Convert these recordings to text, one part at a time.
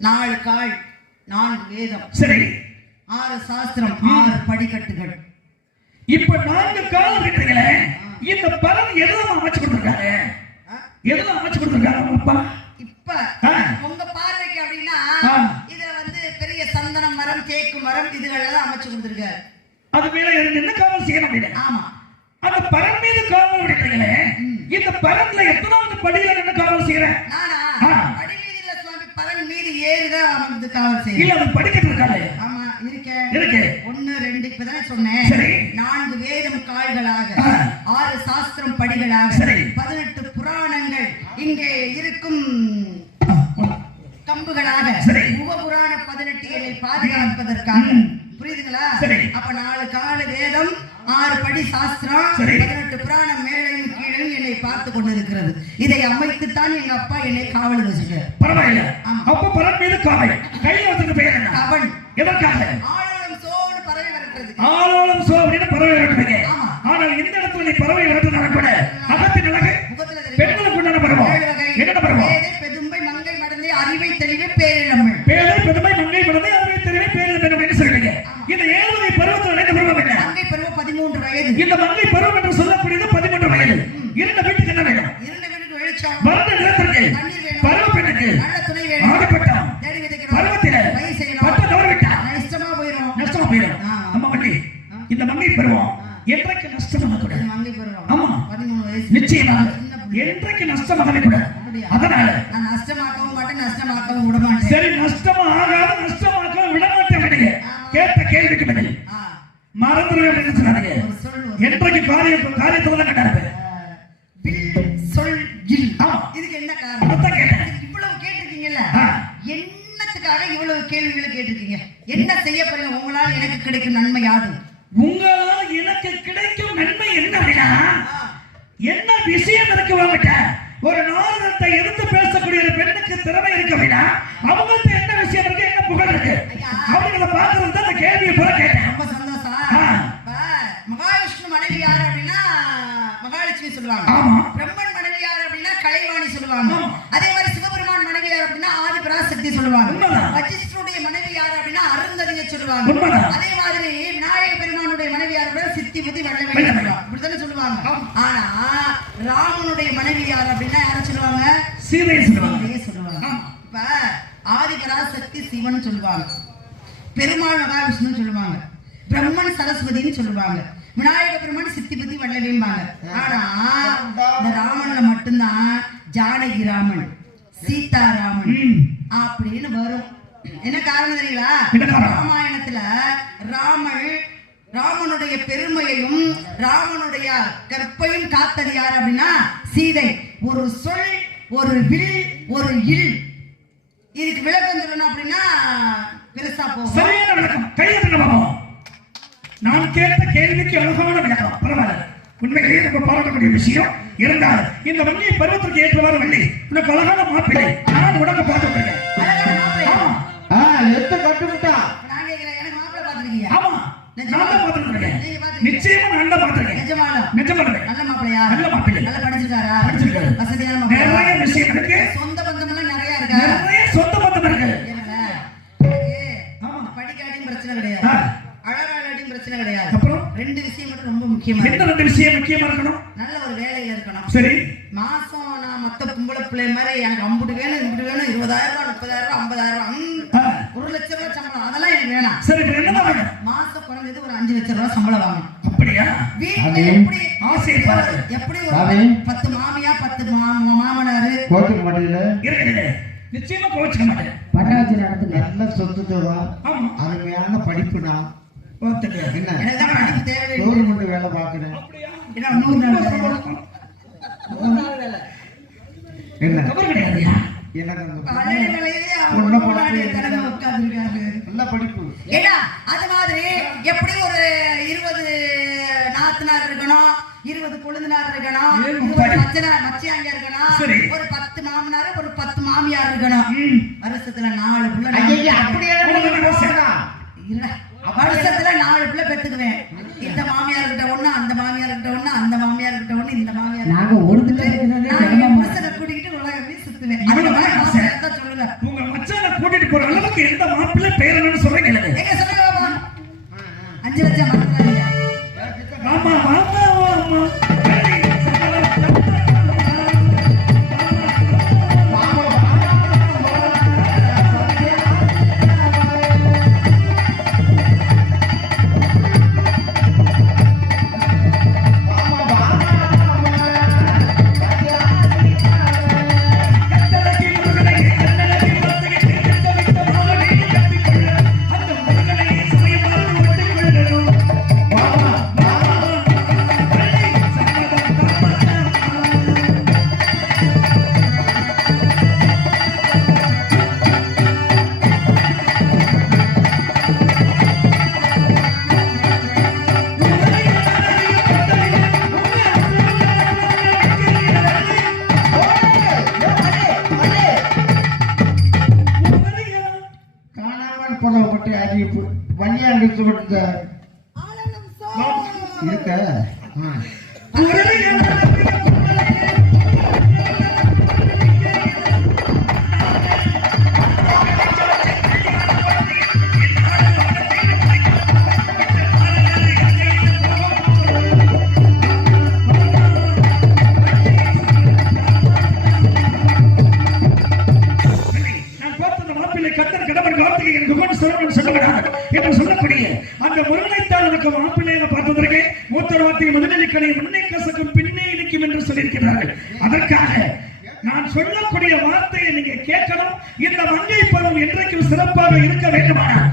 நாலு கால் நான்கு வேதம். சரி. ஆறு சாஸ்திரம் ஆறு படிக்கட்டுகள். இப்ப நான்கு காலம் விட்டுறீங்களே இந்த பலன் எதுவும் அமைச்சு கொடுத்துருக்காரு? எதுவும் அமைச்சு கொடுத்துருக்காரு அப்பா? இப்ப. உங்க பார்வைக்கு அப்படின்னா ஆ. இத வந்து பெரிய சந்தன மரம் தேக்கு மரம் இதுகள்லாம் அமைச்சு கொடுத்துருக்காரு. அது மேல இருந்து என்ன காவல் செய்யணும் அப்படின்னு? ஆமா. அந்த பரன் மீது காவல் விடுறீங்களே இந்த பரன்ல எத்தனாவது படியில நின்று காவல் செய்யறேன் நானா? பலன் மீது ஏறிதான் அமர்ந்து காவல் செய்யும் இல்ல படிக்கட்டு இருக்காது ஆமா இருக்க இருக்கு ஒண்ணு ரெண்டு இப்பதானே சொன்னேன். நான்கு வேதம் கால்களாக. ஆறு சாஸ்திரம் படிகளாக. பதினெட்டு புராணங்கள் இங்கே இருக்கும் கம்புகளாக. உபபுராண பதினெட்டு என்னை பாதுகாப்பதற்காக புரியுதுங்களா. அப்ப நாலு கால வேதம் ஆறு படி சாஸ்திரம். பதினெட்டு புராணம் மேலையும் கீழும் என்னை பார்த்து கொண்டிருக்கிறது. இதை அமைத்துத்தான் எங்க அப்பா என்னை காவல் வச்சுட்டார் பரவாயில்ல. அப்ப பரன் மீது காவல். கையில வச்சிருக்க பெயர் என்ன? அவன். எதற்காக? ஆழம் சோடு பறவை வரட்டுறது. ஆளோளம் சோ அப்படின்னு பறவை விரட்டுறீங்க. ஆனால் இந்த இடத்துல நீ பறவை விரட்டுனால கூட அகத்தின் அழகு. பெண்களுக்கு உண்டான பருவம். என்னென்ன பருவம் பேதை, பெதும்பை, மங்கை, மடந்தை, அறிவை, தெளிவு, பேரிழமை. பேரை பெருமை பருவம் என்றைக்கு நஷ்டமாக கூட. இது மங்கை பருவம் ஆமா. பதிமூணு வயசு. நிச்சயமாக. சின்ன பிள்ளை. என்றைக்கு நஷ்டமாக கூட. அப்படியா? அதனால. நான் நஷ்டமாக்கவும் மாட்டேன் நஷ்டமாக்கவும் விட மாட்டேன் சரி நஷ்டமா ஆகாத நஷ்டமாக்க விட மாட்டேன் விடுங்க கேட்ட கேள்விக்கு பதில். ஆ, மறந்துடுவேன் அப்படின்னு சொன்னாங்க ஒரு சொல் ஒரு என்றைக்கு காரியம் காரியத்துல தான் கட்டாரு வில் சொல் இல் ஆமா. இதுக்கு என்ன காரணம்? அதான் கேட்டேன். இவ்வளவு கேட்டிருக்கீங்கல்ல. என்னத்துக்காக இவ்வளவு கேள்விகளை கேட்டிருக்கீங்க? என்ன செய்ய போறீங்க? உங்களால் எனக்கு கிடைக்கும் நன்மை யாது? உங்களால் எனக்கு கிடைக்கும் நன்மை என்ன அப்படின்னா ஆ, என்ன விஷயம் இருக்கு வாங்கிட்ட ஒரு நாரதத்தை எதிர்த்து பேசக்கூடிய ஒரு பெண்ணுக்கு திறமை அவங்கள்ட்ட என்ன விஷயம் இருக்கு? என்ன புகழ் இருக்கு. அவங்கள பாக்குறது அந்த கேள்வியை போல கேட்டேன். ரொம்ப சந்தோஷம். மகாவிஷ்ணு மனைவி யாரு அப்படின்னா மகாலட்சுமி சொல்லுவாங்க. பிரம்மன் மனைவி யாரு அப்படின்னா கலைவாணி சொல்லுவாங்க. அதே மாதிரி சிவபெருமான் மனைவி யாரு அப்படின்னா ஆதி பராசக்தி சொல்லுவாங்க. வசிஷ்டருடைய மனைவி யாரு அப்படின்னா அருந்ததியை சொல்லுவாங்க. அதே மாதிரி விநாயக பெருமானுடைய மனைவி யாரு அப்படின்னா சித்தி புத்தி வல்லமை இப்படித்தானே சொல்லுவாங்க. ஆனா ராமனுடைய மனைவி யாரு அப்படின்னா யாரு சொல்லுவாங்க. சீதையை சொல்லுவாங்க. ஆதிபராசக்தி சிவன் சொல்லுவாங்க பெருமாள் மகாவிஷ்ணு சொல்லுவாங்க பிரம்மன் சரஸ்வதின்னு சொல்லுவாங்க விநாயக பெருமான் சித்தி பத்தி வல்லவிம்பாங்க ஆனா இந்த ராமன்ல மட்டும்தான் ஜானகி ராமன் சீதாராமன். அப்படின்னு வரும். என்ன காரணம் தெரியுங்களா? ராமாயணத்துல ராமன் ராமனுடைய பெருமையையும் ராமனுடைய கற்பையும் காத்தது யார் அப்படின்னா சீதை. ஒரு சொல் ஒரு வில் ஒரு இல். இதுக்கு விளக்கம் சொல்லணும் அப்படின்னா பெருசா போகும். சரியான விளக்கம். கையெழுத்து பாப்போம் நான் கேட்ட கேள்விக்கு அழகான விளக்கம். பரவாயில்ல. உண்மையிலேயே நம்ம பாராட்டக்கூடிய விஷயம். இருந்தால் இந்த வள்ளியை பருவத்திற்கு ஏற்றவாறு வள்ளி. உனக்கு அழகான மாப்பிள்ளை. நான் மாப்பிள்ளை. ஆமா. ஆ எத்த கட்டுமுட்டா ஆமா. நான் தான் பார்த்திருக்கீங்க. நிச்சயமா நான் தான் பார்த்திருக்கேன். நிஜமாலா நிஜமாலுமே நல்ல மாப்பிள்ளையா? நல்ல மாப்பிள்ளை. நல்லா படிச்சிருக்காரா? படிச்சிருக்காரு. வசதியான நிறைய விஷயம் இருக்கு. சொந்த பந்தம் எல்லாம் நிறைய இருக்கா? ரெண்டு விஷயம் மட்டும் ரொம்ப முக்கியமா என்ன. ரெண்டு விஷயம் முக்கியமா இருக்கணும்? நல்ல ஒரு வேலையில இருக்கணும். சரி. மாசம் நான் மத்த பொம்பளை பிள்ளை மாதிரி எனக்கு அம்புட்டு வேணும் இம்புட்டு வேணும் இருபதாயிரம் ரூபாய் முப்பதாயிரம் ரூபாய் ஐம்பதாயிரம் ரூபாய். ஒரு லட்சம் ரூபாய் சம்பளம். அதெல்லாம் எனக்கு வேணாம். சரி வேணும்? மாசம் குறைஞ்சது ஒரு அஞ்சு லட்சம் ரூபாய் சம்பளம் வாங்கணும். அப்படியா? வீட்டுல எப்படி பாரு எப்படி ஒரு. பத்து மாமியா பத்து மாமனாரு? கோட்டுக்கு நிச்சயமா கோவிச்சுக்க மாட்டேன். பட்டாச்சு நடத்துங்க. நல்ல சொத்து ஆமா. அருமையான படிப்பு நான் பார்த்துட்டு என்ன கவர்மெண்ட் வேலை பார்க்குறேன். நூறு நாள் எனக்கு வேலையிலே அவர் உள்ள முன்னாடி போனா கடமை உட்கார்ந்திருக்காரு. நல்ல படிப்பு ஏன்னா அது மாதிரி எப்படி ஒரு இருபது நாத்தனார் இருக்கணும் இருபது கொழுந்தனார் இருக்கணும் ஏன் இருபது முப்பது? மச்சனார் மச்சியாங்க இருக்கணும் சரி. ஒரு பத்து மாமனார் ஒரு பத்து மாமியார் இருக்கணும் ம். வருஷத்துல நாலு புள்ள ஐயா அப்படியே இல்ல வருஷத்துல நாலு பிள்ளை பெத்துக்குவேன் இந்த மாமியார் கிட்ட ஒண்ணு அந்த மாமியார் கிட்ட ஒண்ணு அந்த மாமியார் கிட்ட ஒண்ணு இந்த மாமியார் நாங்க ஒரு புருஷனை கூட்டிக்கிட்டு உலகமே சுத்துவேன். சொல்லுங்க உங்க மச்சான கூட்டிட்டு போற அளவுக்கு எந்த மாப்பிள்ளை இருக்க. கத்தன் கடவுள் வார்த்தையை எனக்கு சொல்லணும்னு சொல்லுகிறார் என்று சொல்லக்கூடிய அந்த முருகனைத்தான் எனக்கு மாப்பிள்ளையாக பார்த்ததற்கு மூத்தர் வார்த்தை முதலில் கடை முன்னே கசக்கும் பின்னே இனிக்கும் என்று சொல்லியிருக்கிறார்கள். அதற்காக நான் சொல்லக்கூடிய வார்த்தையை நீங்க கேட்கணும். இந்த மங்கை பருவம் என்றைக்கும் சிறப்பாக இருக்க வேண்டுமானால்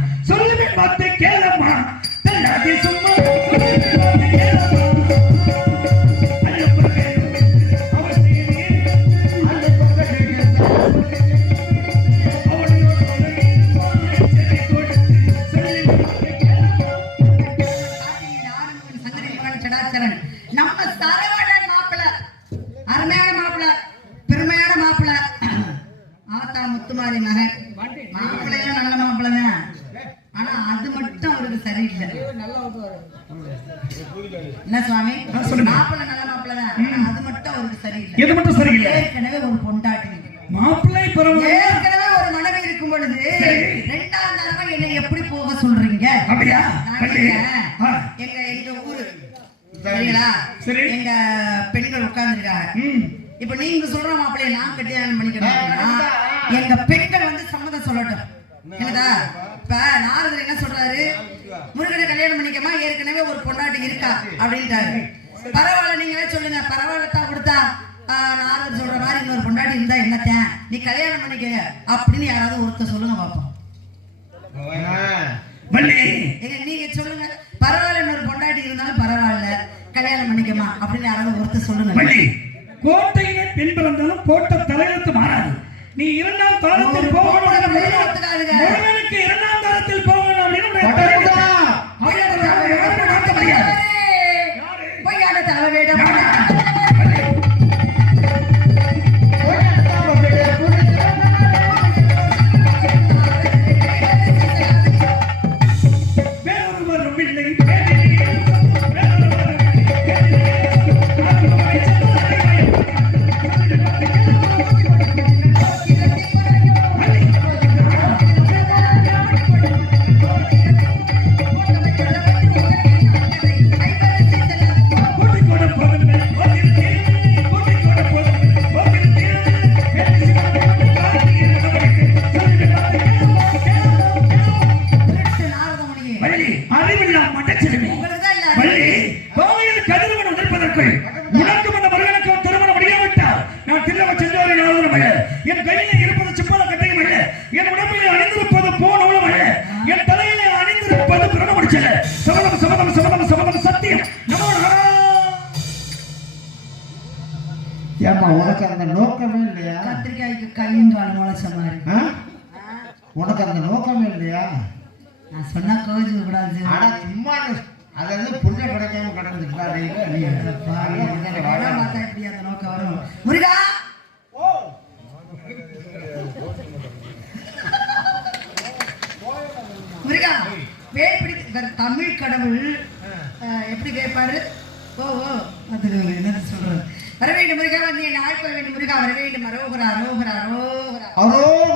என்ன சுவாமி. மாப்பிள்ள நல்ல மாப்பிள்ள தான். அது மட்டும் அவருக்கு சரியில்லை. எது மட்டும் சரியில்லை? ஏற்கனவே ஒரு பொண்டாட்டி. மாப்பிள்ளை ஏற்கனவே ஒரு மனைவி இருக்கும் பொழுது. ரெண்டாம் தடவை என்னை எப்படி போக சொல்றீங்க? அப்படியா? எங்க எங்க ஊரு. சரிங்களா? சரி. எங்க பெண்கள் உட்கார்ந்துருக்காங்க. இப்ப நீங்க சொல்ற மாப்பிள்ளைய நான் கல்யாணம் அப்படின்னா, எங்க பெண்கள் வந்து சம்மதம் சொல்லட்டும். என்னதா இப்ப நாரதர் என்ன சொல்றாரு? முருகனை கல்யாணம் பண்ணிக்கமா? ஏற்கனவே ஒரு பொண்டாட்டி இருக்கா? அப்படின்ட்டாரு. பரவாயில்ல நீங்களே சொல்லுங்க. பரவாயில்ல தான் கொடுத்தா நாரதர் சொல்ற மாதிரி இன்னொரு பொண்டாட்டி இருந்தா என்னத்தேன் நீ கல்யாணம் பண்ணிக்க. அப்படின்னு யாராவது ஒருத்தர் சொல்லுங்க பாப்போம். நீங்க சொல்லுங்க. பரவாயில்ல இன்னொரு பொண்டாட்டி இருந்தாலும் பரவாயில்ல. கல்யாணம் பண்ணிக்கமா. அப்படின்னு யாராவது ஒருத்தர் சொல்லுங்க. கோட்டையிலே பெண் பிறந்தாலும் கோட்டை தலையெழுத்து மாறாது நீ இரண்டாம் வெளியே ஒத்துக்காதுங்க. முருகனுக்கு இரண்டாம் முளைச்ச மாதிரி. ஆ? உனக்கு அந்த நோக்கமே இல்லையா? நான் சொன்னா கோவிச்சுக்க கூடாது. ஆனா சும்மா அதாவது புள்ள கிடைக்காம கடந்துட்டாரு பார்த்தா எப்படி அந்த நோக்கம் வரும்? முருகா! முருகா இவர் தமிழ் கடவுள். எப்படி கேட்பாரு ஓ ஓ. அதுக்கு என்ன சொல்றது? வர வேண்டும் முருகா வந்து என்னை ஆட்கொள்ள வேண்டும் முருகா வர வேண்டும் அரோகரா அரோகரா அரோகரா அரோகரா. அரோகரா.